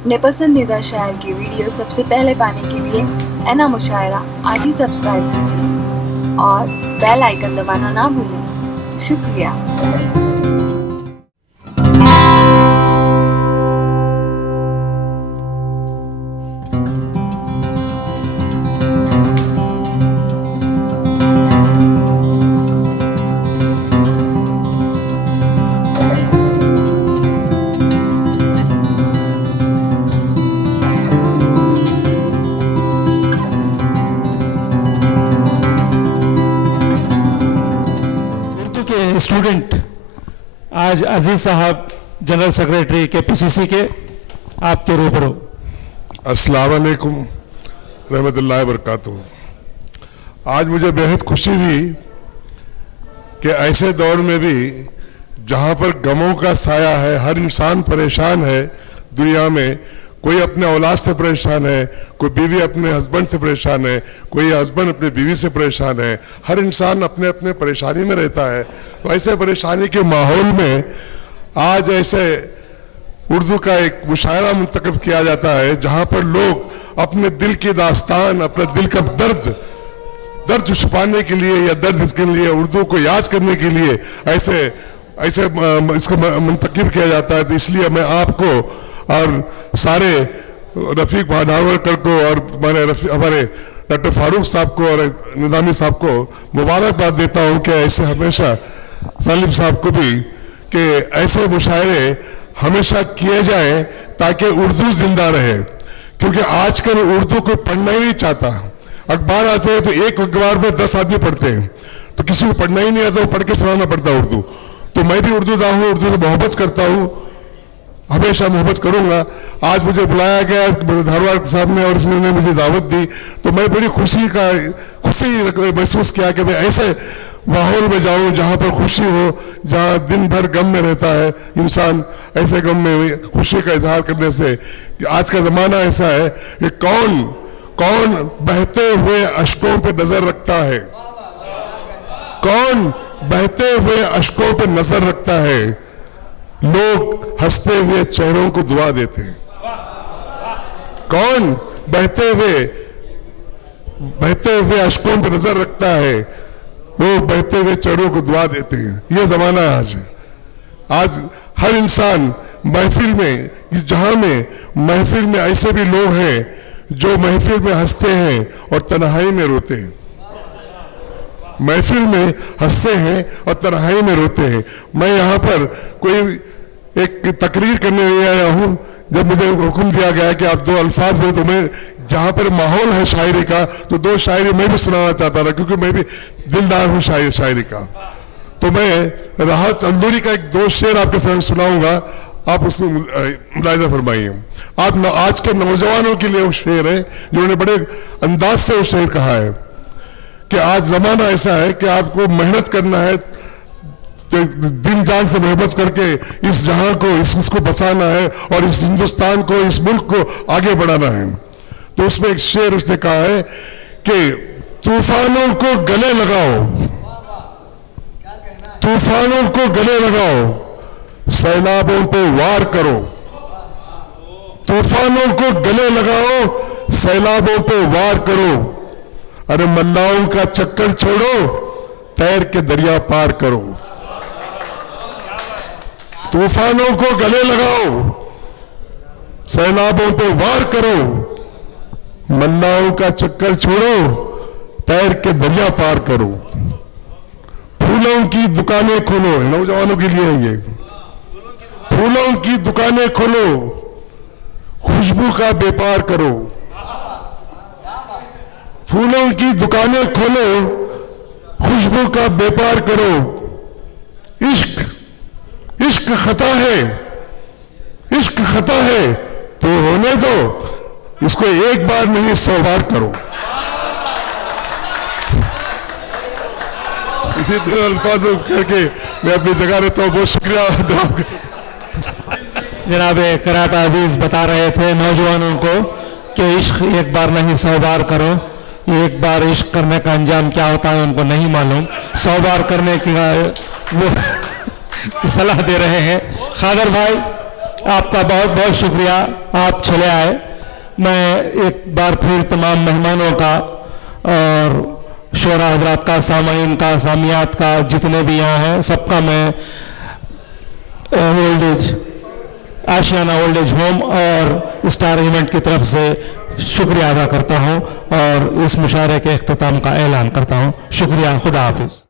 अपने पसंदीदा शायर की वीडियो सबसे पहले पाने के लिए एना मुशायरा आज ही सब्सक्राइब कीजिए और बेल आइकन दबाना ना भूलें। शुक्रिया। स्टूडेंट आज अजीज साहब जनरल सेक्रेटरी के पीसीसी के आपके रूबरू। अस्सलाम वालेकुम रहमतुल्लाहि बरकातुहू। आज मुझे बेहद खुशी हुई कि ऐसे दौर में भी जहाँ पर गमों का साया है, हर इंसान परेशान है दुनिया में, कोई अपने औलाद से परेशान है, कोई बीवी अपने हस्बैंड से परेशान है, कोई हस्बैंड अपने बीवी से परेशान है, हर इंसान अपने अपने परेशानी में रहता है। तो ऐसे परेशानी के माहौल में आज ऐसे उर्दू का एक मुशायरा मुंतखब किया जाता है जहाँ पर लोग अपने दिल की दास्तान, अपने दिल का दर्द छुपाने के लिए या दर्द इसके लिए उर्दू को याद करने के लिए ऐसे इसको मुंतखब किया जाता है। तो इसलिए मैं आपको और सारे रफ़ीक भानावरकर को और हमारे डॉक्टर फारूक साहब को और निज़ामी साहब को मुबारकबाद देता हूँ कि ऐसे हमेशा सालिम साहब को भी कि ऐसे मुशायरे हमेशा किए जाए ताकि उर्दू जिंदा रहे। क्योंकि आजकल उर्दू को पढ़ना ही नहीं चाहता। अखबार आते हैं तो एक अखबार में 10 आदमी पढ़ते हैं, तो किसी को पढ़ना ही नहीं आता, पढ़ के सुनाना पड़ता उर्दू। तो मैं भी उर्दू दाँ हूँ, उर्दू से मोहब्बत करता हूँ, हमेशा मोहब्बत करूंगा। आज मुझे बुलाया गया धारवाड़ साहब ने और इसने मुझे दावत दी, तो मैं बड़ी खुशी महसूस किया कि मैं ऐसे माहौल में जाऊं जहां पर खुशी हो, जहां दिन भर गम में रहता है इंसान। ऐसे गम में खुशी का इजहार करने से कि आज का ज़माना ऐसा है कि कौन बहते हुए अश्कों पे नज़र रखता है, कौन बहते हुए अश्कों पे नज़र रखता है। लोग हंसते हुए चेहरों को दुआ देते हैं। कौन बहते हुए अश्कों पर नजर रखता है, वो बहते हुए चेहरों को दुआ देते हैं। ये जमाना आज हर इंसान महफिल में, इस जहां में महफिल में ऐसे भी लोग हैं जो महफिल में हंसते हैं और तन्हाई में रोते हैं। महफिल में हंसते हैं और तन्हाई में रोते हैं। मैं यहाँ पर कोई एक तकरीर करने आया हूँ। जब मुझे हुक्म दिया गया कि आप 2 अल्फाज में, तो मैं जहाँ पर माहौल है शायरी का, तो 2 शायरी मैं भी सुनाना चाहता था क्योंकि मैं भी दिलदार हूँ शायरी का। तो मैं राहत अंदूरी का एक 2 शेर आपके सामने सुनाऊंगा, आप उसमें मुलाहिजा फरमाइए। आप आज के नौजवानों के लिए वो शेर है जिन्होंने बड़े अंदाज से वो शेर कहा है कि आज जमाना ऐसा है कि आपको मेहनत करना है, दिन जान से मेहनत करके इस जहां को, इसको बसाना है और इस हिंदुस्तान को, इस मुल्क को आगे बढ़ाना है। तो उसमें एक शेर उसने कहा है कि तूफानों को गले लगाओ, तूफानों को गले लगाओ, सैलाबों पे वार करो। तूफानों को गले लगाओ, सैलाबों पे वार करो। अरे मन्नाओं का चक्कर छोड़ो, तैर के दरिया पार करो। तूफानों को गले लगाओ, सैलाबों पे वार करो, मन्नाओं का चक्कर छोड़ो, तैर के दरिया पार करो। फूलों की दुकानें खोलो, नौजवानों के लिए ये, फूलों की दुकानें खोलो, खुशबू का व्यापार करो। फूलों की दुकानें खोलो, खुशबू का व्यापार करो। इश्क खता है, इश्क खता है तो होने दो, इसको एक बार नहीं 100 बार करो। इसी तरह अल्फाजों करके मैं अपनी जगह रहता हूँ। बहुत शुक्रिया। जनाब कराट अजीज बता रहे थे नौजवानों को कि इश्क एक बार नहीं 100 बार करो। एक बार इश्क करने का अंजाम क्या होता है उनको नहीं मालूम, 100 बार करने की वो सलाह दे रहे हैं। खादर भाई आपका बहुत बहुत शुक्रिया, आप चले आए। मैं एक बार फिर तमाम मेहमानों का और शोरा हजरात का, सामाइन का, सामियात का, जितने भी यहाँ हैं सबका मैं ओल्ड एज आशियाना ओल्ड एज होम और स्टार इवेंट की तरफ से शुक्रिया अदा करता हूँ और इस मुशायरे के इख्तिताम का ऐलान करता हूँ। शुक्रिया, खुदा हाफिज़।